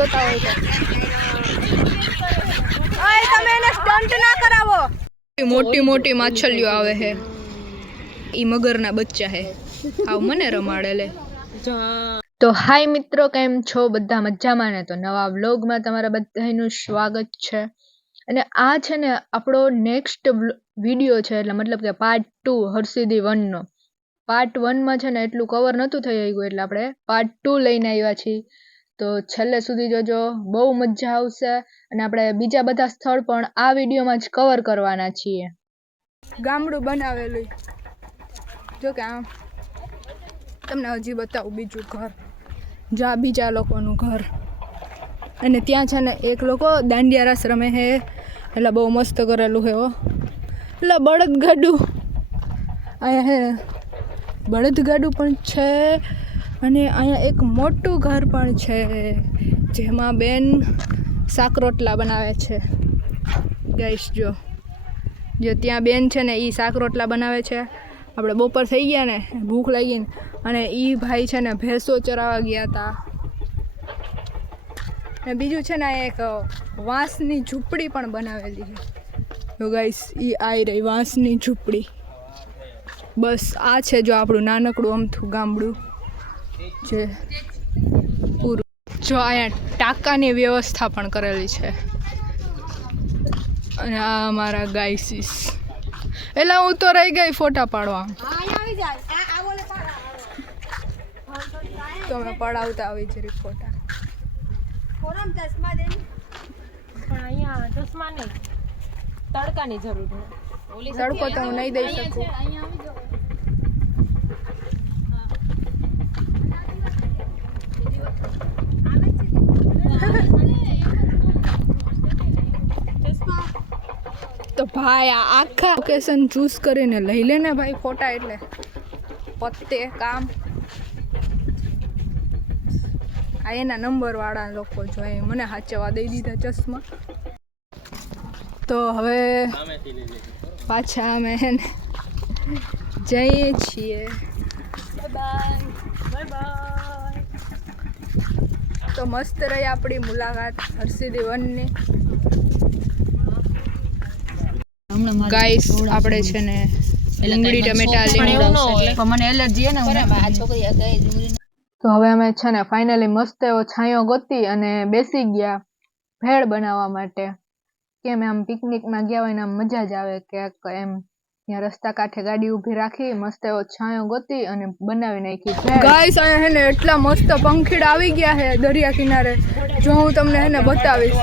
જોતા હોય તો અય તમે એને સ્ટન્ટ ના કરાવો. મોટી મોટી માછલીઓ આવે છે. ઈ મગરના બચ્ચા હે આવ મને રમાડે લે. તો હાય મિત્રો કેમ છો? બધા મજામાં ને? તો નવા વ્લોગમાં તમારા બધાનું સ્વાગત છે. અને આ છે ને આપણો નેક્સ્ટ વીડિયો છે. એટલે મતલબ કે પાર્ટ ટુ હરસિદ્ધિ વનનો પાર્ટ વનમાં છે ને એટલું કવર નહોતું થઈ ગયું. એટલે આપણે પાર્ટ ટુ લઈને આવ્યા છીએ. તો છેલ્લે સુધી જોજો, બહુ મજા આવશે અને આપણે બીજા બધા સ્થળ પણ આ વિડીયોમાં જ કવર કરવાના છીએ. ગામડું બનાવેલું. જો કે આમ તમને હજી બતાવું બીજું ઘર. જા બીજા લોકોનું ઘર. અને ત્યાં છે ને એક લોકો દાંડિયા રસ રમે છે. એટલે બહુ મસ્ત કરેલું છે હો. એટલે બળદગાડું. અહીંયા હે, બળદગાડું પણ છે. અને અહીંયા એક મોટું ઘર પણ છે, જેમાં બેન શાક રોટલા બનાવે છે. ગઈશ જો. જો ત્યાં બેન છે ને એ શાક રોટલા બનાવે છે. આપણે બપોર થઈ ગયા ને, ભૂખ લાગી ને, અને એ ભાઈ છે ને, ભેંસો ચરાવવા ગયા હતા ને બીજું છે ને એક વાંસની ઝૂંપડી પણ બનાવેલી છે. તો ગાઈશ એ આવી રહી, વાંસની ઝૂંપડી. બસ આ છે જો આપણું નાનકડું અમથું ગામડું. જે પૂરું. જો અહીંયા ટાંકાની વ્યવસ્થા પણ કરેલી છે. અને આ અમારા ગાયસીસ. એટલે હું તો રહી ગઈ ફોટા પાડવા. તો અમે પડાવતા આવી જરી ફોટા. પણ અહીંયા ચશ્મા નહીં તડકાની જરૂર છે તડકો તો હું નહીં દઈ શકું. તો ભાઈ આ આખા લોકેશન ચૂઝ કરીને લઈ લે ને ભાઈ ફોટા એટલે. પત્તે કામ. આ એના નંબર વાળા લોકો જોઈએ મને હાચવા દઈ દીધા ચશ્મા. તો હવે પાછા અમે જઈએ છીએ. તો મસ્ત રહી આપણી મુલાકાત હર્ષિદી વનની. ગાઈસ આપણે છે ને ડુંગળી ટમેટા લીમડો મને એલર્જી હે ને તો હવે અમે છે ને ફાઇનલી મસ્ત એવો છાંયો ગોતી અને બેસી ગયા ભેળ બનાવવા માટે. કેમ આમ પિકનિકમાં ગયા હોય ને આમ મજા જ આવે ક્યાંક એમ. ત્યાં રસ્તા કાંઠે ગાડી ઊભી રાખી, મસ્ત એવો છાંયો ગોતી અને બનાવી નાખી. ગાઈસ અહીંયા હે ને એટલા મસ્ત પંખીડા આવી ગયા છે દરિયા કિનારે. જો હું તમને હે બતાવીશ.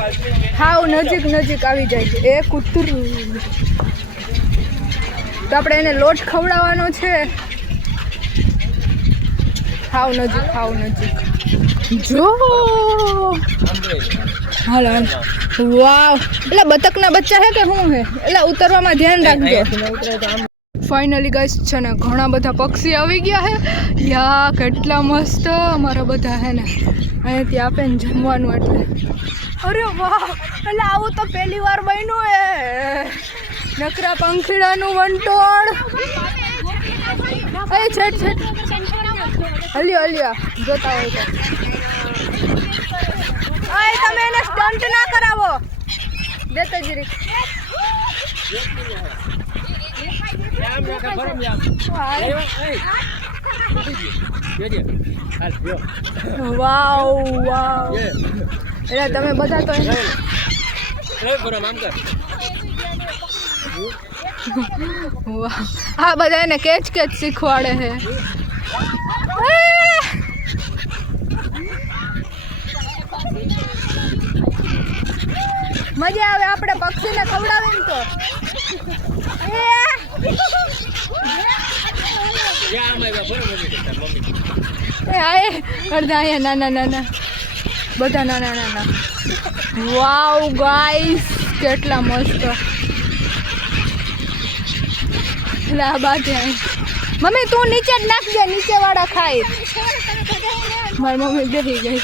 હાવ નજીક નજીક આવી જાય છે. એ કૂતરું. તો આપણે એને લોટ ખવડાવવાનો છે. હાવ નજીક હાવ નજીક. જો. હાલો. વાવ. એટલે બતકના બચ્ચા હે કે શું હે? એટલે ઉતરવામાં ધ્યાન રાખજો. ફાઇનલી ગાઈસ છે ને ઘણા બધા પક્ષી આવી ગયા હે. યા કેટલા મસ્ત અમારા બધા હે ને. અહીંયાથી આપે ને જમવાનું એટલે. અરે વાહ! એટલે આવું તો પહેલી વાર બન્યું હે. નકરા પંખીડાનું વંટોળ. એ છેટ છેટ હલ્યો હલ્યો. જોતા હોય તો. અય તમે એને સ્ટન્ટ ના કરાવો દેતો જરી વાવ વાવ એટલે તમે બધા તો એને વાહ આ બધા એને કેચ કેચ શીખવાડે છે મજા આવે આપણે પક્ષીને ખવડાવીને તો. અડધા અહીંયા નાના નાના બધા નાના નાના વાવ ગાઈસ કેટલા મસ્ત. આ બાજુ. મમ્મી, તું નીચે જ નાખજે નીચે વાળા ખાય. મારી મમ્મી બેસી ગઈ.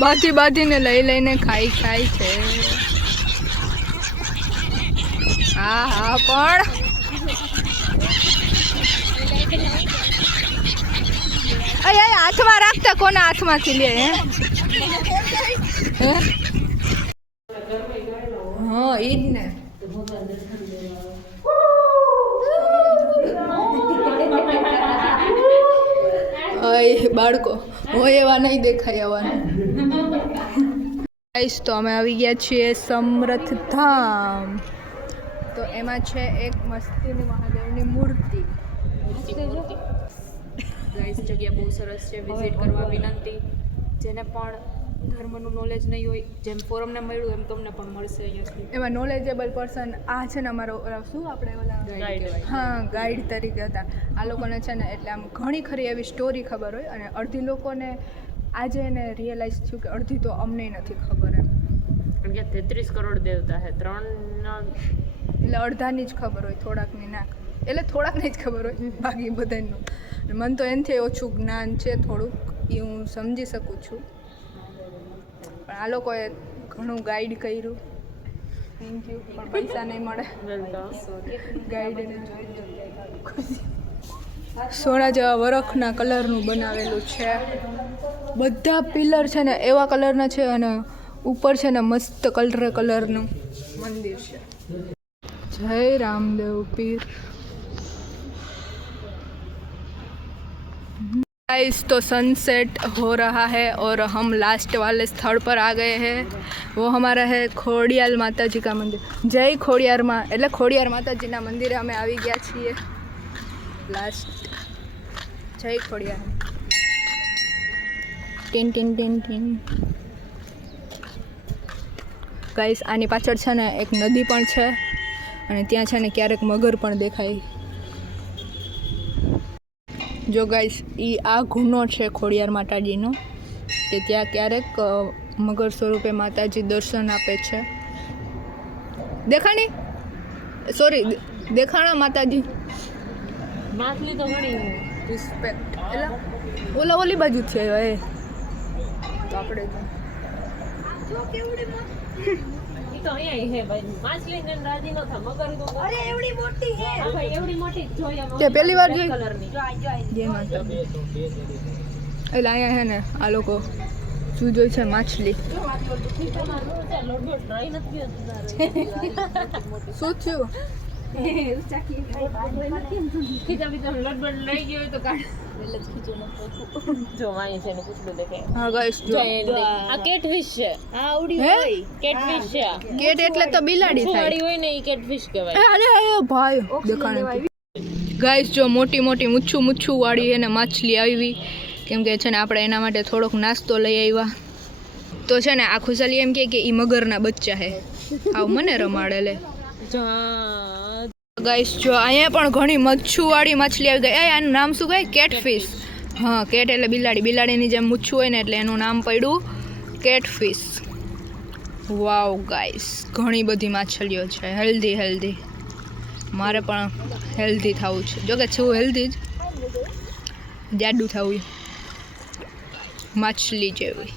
બાધી બાધીને લઈ લઈને ખાઈ ખાય છે. હા હા પણ હાથમાં રાખતા કોના હાથમાંથી લે, હે? એ જ ને. બાળકો, હોય એવા નહીં દેખાય ગાઈસ તો અમે આવી ગયા છીએ સમરથ ધામ. તો એમાં છે એક મસ્તીની મહાદેવની મૂર્તિ. ગાઈસ જગ્યા બહુ સરસ છે. વિઝિટ કરવા વિનંતી. જેને પણ ધર્મનું નોલેજ નહીં હોય જેમ ફોરમને મળ્યું એમ તમને પણ મળશે અહીંયા એમાં નોલેજેબલ પર્સન આ છે ને અમારો શું આપણે ઓલા? ગાઈડ હા ગાઈડ તરીકે હતા. આ લોકોને છે ને એટલે આમ ઘણી ખરી એવી સ્ટોરી ખબર હોય અને અડધી લોકોને આજે એને રિયલાઇઝ થયું કે અડધી તો અમને નથી ખબર એમ. કારણ કે તેત્રીસ કરોડ દેવતા છે ત્રણ એટલે અડધાની જ ખબર હોય થોડાકની ના. એટલે થોડાકની જ ખબર હોય બાકી બધાનું. મન તો એનાથી ઓછું જ્ઞાન છે, થોડુંક એ હું સમજી શકું છું. પણ આ લોકોએ ઘણું ગાઈડ કર્યું. થેન્ક યુ પણ પૈસા નહીં મળે. ગાઈડને સોના જેવા વરખના કલરનું બનાવેલું છે. બધા પિલર છે ને એવા કલરના છે અને ઉપર છે ને મસ્ત કલર કલરનું મંદિર છે. જય રામદેવ પીર. गाइस तो सनसेट हो रहा है और हम लास्ट वाले स्थल पर आ गए हैं वो हमारा है ખોડિયાલ માતાજી કા મંદિર જય ખોડિયારમાં એટલે ખોડિયાર માતાજીના મંદિરે અમે આવી ગયા છીએ લાસ્ટ જય ખોડિયાર ટીન ટીન ટીન ટીન ગાઈસ આની પાછળ છે ને એક નદી પણ છે અને ત્યાં છે ને ક્યારેક મગર પણ દેખાય જો ગાઈસ એ આ ગુનો છે ખોડિયાર માતાજીનો કે ત્યાં ક્યારેક મગર સ્વરૂપે માતાજી દર્શન આપે છે. દેખાણી? સોરી દેખાણા માતાજી. માછલી તો ઘણી રિસ્પેક્ટ એટલે ઓલા ઓલી બાજુ છે એ. આપણે તો અહીંયા હે ભાઈ. માછલી ને રાજી નો થા મગર તો અરે એવડી મોટી હે હા ભાઈ એવડી મોટી જ જોઈએ. તે પહેલી વાર જોઈ? કલરની જય માતા. એટલે અહીંયા હે ને આ લોકો શું જોઈ છે માછલી શું થયું? લડબડ લઈ ગયો હોય તો કાઢ. જો વાય છે ને દેખે. હા ગાઈસ જો. આ કેટફિશ છે. હે કેટફિશ છે. કેટ એટલે તો બિલાડી થાય. ફુવાડી હોય ને એ કેટફિશ કહેવાય. અરે એ ભાઈ દેખાણે ગાઈસ જો મોટી મોટી મુચ્છું મુચ્છું વાળી એને માછલી આવી. કેમ કે છે ને આપણે એના માટે થોડોક નાસ્તો લઈ આવ્યા. તો છે ને આ ખુશાલી એમ કહે કે એ મગરના બચ્ચા હે. આવ મને રમાડે લે. જા. ગાઈસ, જો અહીંયા પણ ઘણી મચ્છુવાળી માછલી આવી ગઈ. એનું નામ શું કહે કેટફિશ હા, કેટ એટલે બિલાડી. બિલાડીની જેમ મૂછું હોય ને એટલે એનું નામ પડ્યું કેટફિશ વાવ ગાઈસ, ઘણી બધી માછલીઓ છે. હેલ્ધી હેલ્ધી મારે પણ હેલ્ધી થવું છે. જોકે છું હેલ્ધી જ. જાડું થવું માછલી જેવી.